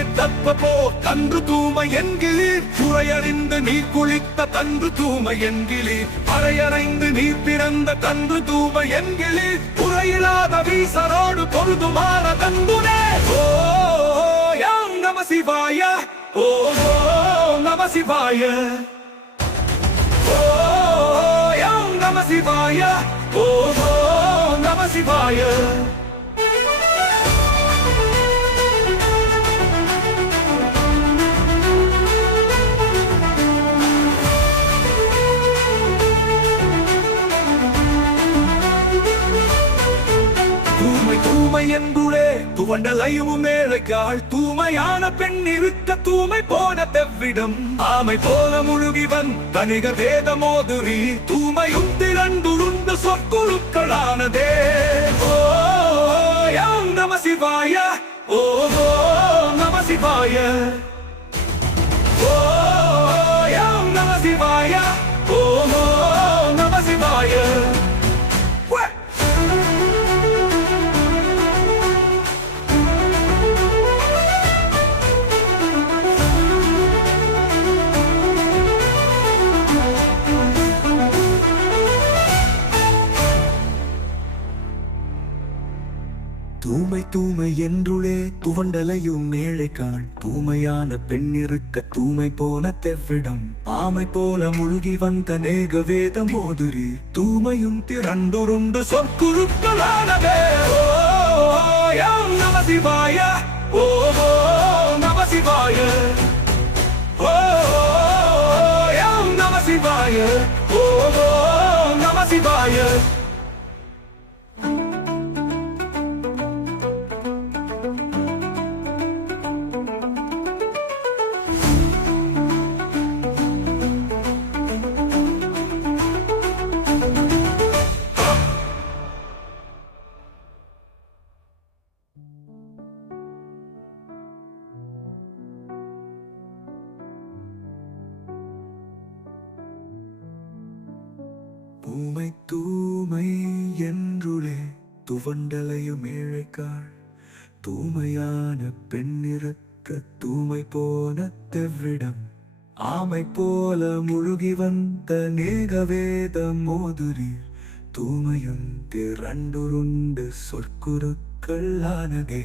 தப்போ தன்று தூமை என்கிறீர். துறையறிந்து நீ குளித்த தன்று தூமை என்கிறீர். அறையறைந்து நீ பிறந்த தன்று தூமை என்கிறீர். குறையில்லாத வீசரோடு பொருதுமான தந்துனே. ஓ யாம் நம சிவாய. ஓ நம சிவாய. ஓ யாம் நம சிவாய. ஓ நம சிவாய. தூமை என்புளே துவண்டலையும் மேலைக்காள். தூமையான பெண் இருக்க தூமை போன தெவ்விடம். ஆமை போல முழுகிவன் தனிக வேத மோதுரி. தூமையும் திரண்டுருந்த சொற்குழுக்களானதே. ஓ யாம் நம சிவாய. ஓ நம சிவாய. ஓ யாம் நம சிவாய. ஓ நம சிவாய. தூமை தூமை என்றுளே துவண்டலையும் மேழைக்காள். தூமையான பெண் இருக்க தூமை போன தெவ்விடம். ஆமை போல முழுகி வந்த நேக வேத மோதுரி. தூமையும் திரண்டுருண்டு சொற்குழுக்களானதே. ஓ யாம் நம சிவாய. ஓ நம சிவாய. ஓ யாம் நம சிவாய. ஓ நம சிவாய. தூமை தூமை என்றுளே துவண்டலையும் ஏழைக்காள். தூமையான பெண் இருக்க தூமை போன தெவ்விடம். ஆமை போல முழுகி வந்த நேக வேத மோதுரீர். தூமையும் திரண்டுருண்டு சொற்குருக்கள் ஆனதே.